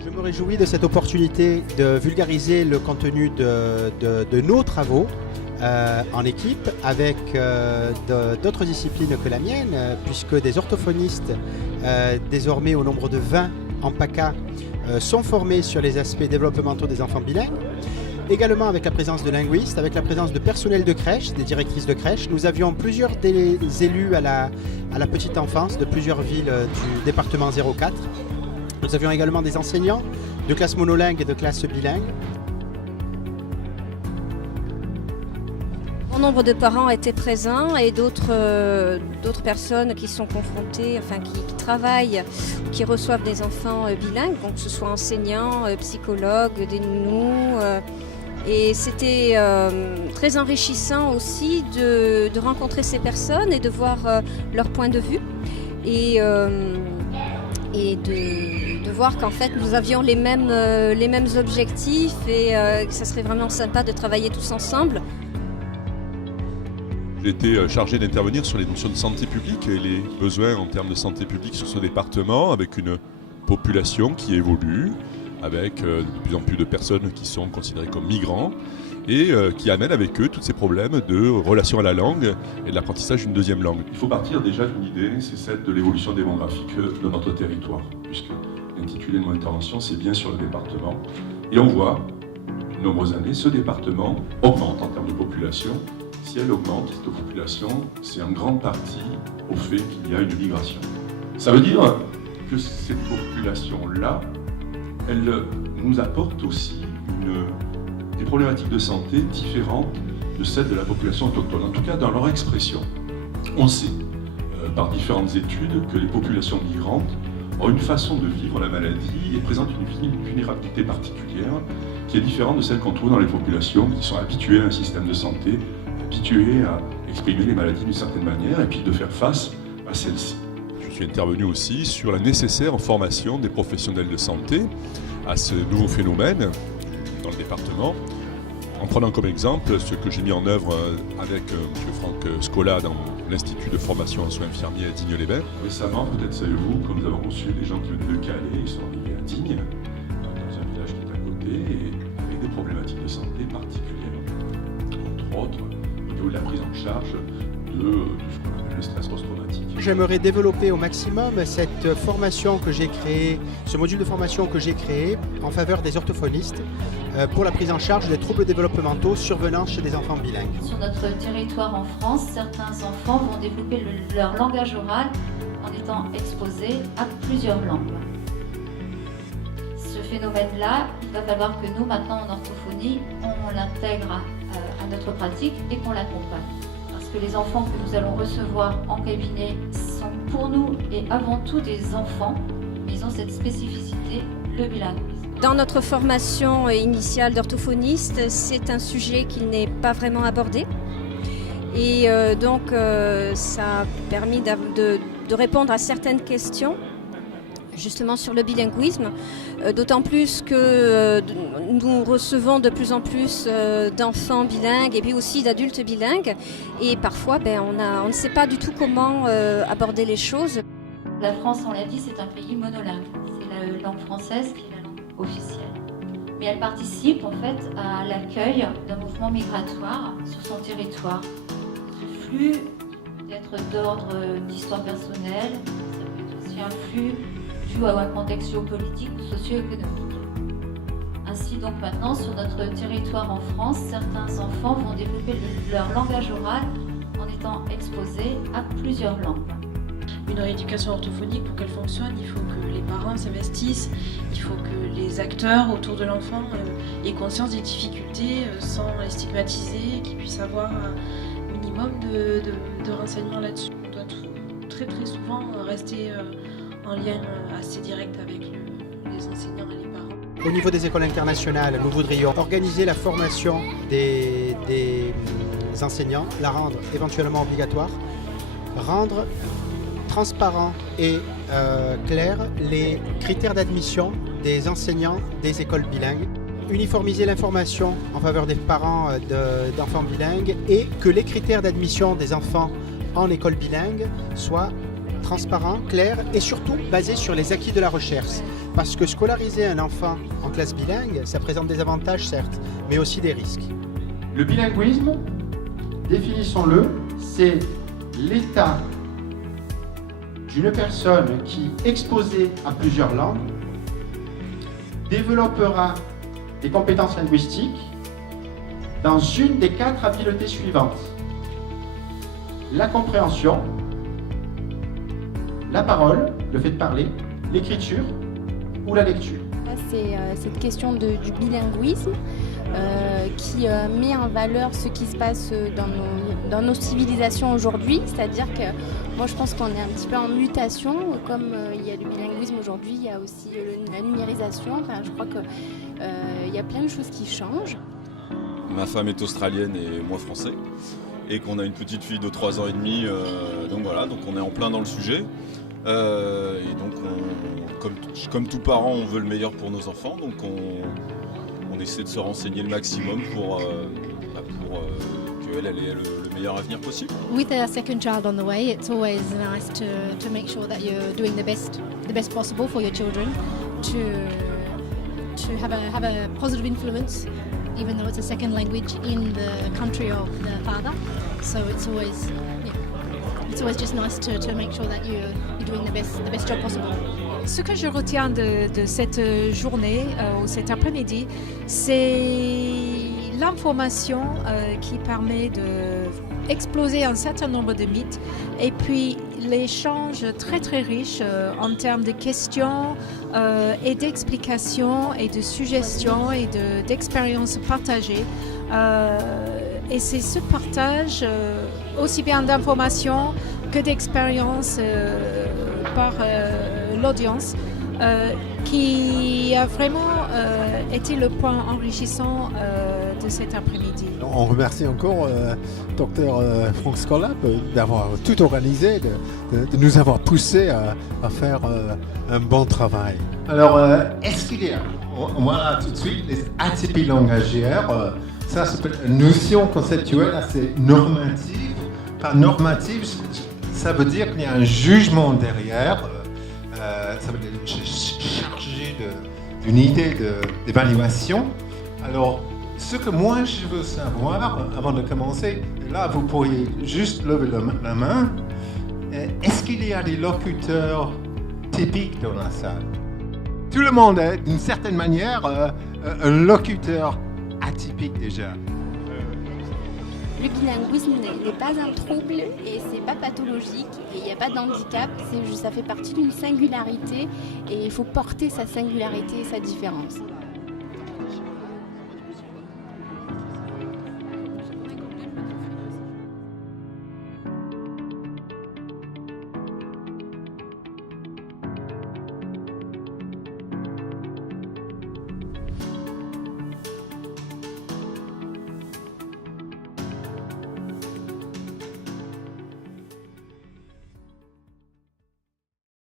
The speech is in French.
Je me réjouis de cette opportunité de vulgariser le contenu de nos travaux en équipe avec d'autres disciplines que la mienne, puisque des orthophonistes, désormais au nombre de 20 en PACA, sont formés sur les aspects développementaux des enfants bilingues. Également avec la présence de linguistes, avec la présence de personnel de crèche, des directrices de crèche. Nous avions plusieurs des élus à la petite enfance de plusieurs villes du département 04. Nous avions également des enseignants de classes monolingues et de classes bilingues. Un nombre de parents étaient présents et d'autres personnes qui sont confrontées, enfin qui travaillent, qui reçoivent des enfants bilingues, donc que ce soit enseignants, psychologues, des nounous. Et c'était très enrichissant aussi de rencontrer ces personnes et de voir leur point de vue et de voir qu'en fait nous avions les mêmes objectifs et que ça serait vraiment sympa de travailler tous ensemble. J'ai été chargé d'intervenir sur les notions de santé publique et les besoins en termes de santé publique sur ce département, avec une population qui évolue, avec de plus en plus de personnes qui sont considérées comme migrants et qui amènent avec eux tous ces problèmes de relation à la langue et de l'apprentissage d'une deuxième langue. Il faut partir déjà d'une idée, c'est celle de l'évolution démographique de notre territoire, puisque l'intitulé de mon intervention, c'est bien sur le département. Et on voit, depuis de nombreuses années, ce département augmente en termes de population. Si elle augmente, cette population, c'est en grande partie au fait qu'il y a une migration. Ça veut dire que cette population-là, elle nous apporte aussi des problématiques de santé différentes de celles de la population autochtone, en tout cas dans leur expression. On sait, par différentes études, que les populations migrantes ont une façon de vivre la maladie et présentent une vulnérabilité particulière qui est différente de celle qu'on trouve dans les populations qui sont habituées à un système de santé, habitués à exprimer les maladies d'une certaine manière et puis de faire face à celles-ci. Je suis intervenu aussi sur la nécessaire formation des professionnels de santé à ce nouveau phénomène dans le département, en prenant comme exemple ce que j'ai mis en œuvre avec M. Franck Scola dans l'Institut de formation en soins infirmiers à Digne-les-Bains. Récemment, peut-être savez-vous, que nous avons reçu des gens qui venaient de Calais, ils sont arrivés à Digne, dans un village qui est à côté, et avec des problématiques de santé particulières, entre autres, de la prise en charge de ce qu'on appelle le stress post-traumatique. J'aimerais développer au maximum cette formation que j'ai créée, ce module de formation que j'ai créé en faveur des orthophonistes pour la prise en charge des troubles développementaux survenant chez des enfants bilingues. Sur notre territoire en France, certains enfants vont développer leur langage oral en étant exposés à plusieurs langues. Ce phénomène-là, il va falloir que nous, maintenant en orthophonie, on l'intègre à notre pratique et qu'on l'accompagne. Parce que les enfants que nous allons recevoir en cabinet sont pour nous et avant tout des enfants, mais ils ont cette spécificité, le bilinguisme. Dans notre formation initiale d'orthophoniste, c'est un sujet qui n'est pas vraiment abordé. Et donc ça a permis de répondre à certaines questions justement sur le bilinguisme, d'autant plus que nous recevons de plus en plus d'enfants bilingues et puis aussi d'adultes bilingues et parfois on ne sait pas du tout comment aborder les choses. La France, on l'a dit, c'est un pays monolingue, c'est la langue française qui est la langue officielle. Mais elle participe en fait à l'accueil d'un mouvement migratoire sur son territoire. Ce flux peut être d'ordre d'histoire personnelle, ça peut être aussi un flux dû à un contexte géopolitique ou socio-économique. Ainsi donc maintenant, sur notre territoire en France, certains enfants vont développer leur langage oral en étant exposés à plusieurs langues. Une rééducation orthophonique, pour qu'elle fonctionne, il faut que les parents s'investissent, il faut que les acteurs autour de l'enfant aient conscience des difficultés sans les stigmatiser, qu'ils puissent avoir un minimum de renseignements là-dessus. On doit très souvent rester en lien assez direct avec les enseignants et les parents. Au niveau des écoles internationales, nous voudrions organiser la formation des enseignants, la rendre éventuellement obligatoire, rendre transparent et clairs les critères d'admission des enseignants des écoles bilingues, uniformiser l'information en faveur des parents d'enfants bilingues et que les critères d'admission des enfants en école bilingue soient transparents, clairs et surtout basés sur les acquis de la recherche. Parce que scolariser un enfant en classe bilingue, ça présente des avantages certes, mais aussi des risques. Le bilinguisme, définissons-le, c'est l'état d'une personne qui, exposée à plusieurs langues, développera des compétences linguistiques dans une des 4 habiletés suivantes. La compréhension, la parole, le fait de parler, l'écriture ou la lecture. C'est cette question du bilinguisme qui met en valeur ce qui se passe dans nos civilisations aujourd'hui. C'est-à-dire que moi je pense qu'on est un petit peu en mutation. Comme il y a le bilinguisme aujourd'hui, il y a aussi la numérisation. Enfin, je crois qu'il y a plein de choses qui changent. Ma femme est australienne et moi français. Et qu'on a une petite fille de 3 ans et demi. Donc voilà, donc on est en plein dans le sujet. Et donc, comme tout parent, on veut le meilleur pour nos enfants, donc on essaie de se renseigner le maximum pour qu'elle ait le meilleur avenir possible. With a second child on the way, it's always nice to make sure that you're doing the best possible for your children, to have a positive influence, even though it's a second language in the country of the father. So it's always just nice to make sure that you're doing the best job possible. Ce que je retiens de cette journée ou cet après-midi, c'est l'information qui permet d'exploser un certain nombre de mythes et puis l'échange très très riche en termes de questions et d'explications et de suggestions et d'expériences partagées. Et c'est ce partage aussi bien d'informations que d'expériences par l'audience qui a vraiment été le point enrichissant de cet après-midi. On remercie encore Dr Franck Scorlap d'avoir tout organisé, de nous avoir poussé à faire un bon travail. Alors, est-ce qu'il y a, voilà tout de suite, les atypies langagières, ça s'appelle une notion conceptuelle assez normative. Par normative, ça veut dire qu'il y a un jugement derrière, ça veut dire chargé d'une idée d'évaluation. Alors, ce que moi je veux savoir, avant de commencer, là vous pourriez juste lever la main, est-ce qu'il y a des locuteurs typiques dans la salle? Tout le monde est, d'une certaine manière, un locuteur atypique déjà. Le bilinguisme n'est pas un trouble et c'est pas pathologique et il n'y a pas d'handicap, ça fait partie d'une singularité et il faut porter sa singularité et sa différence.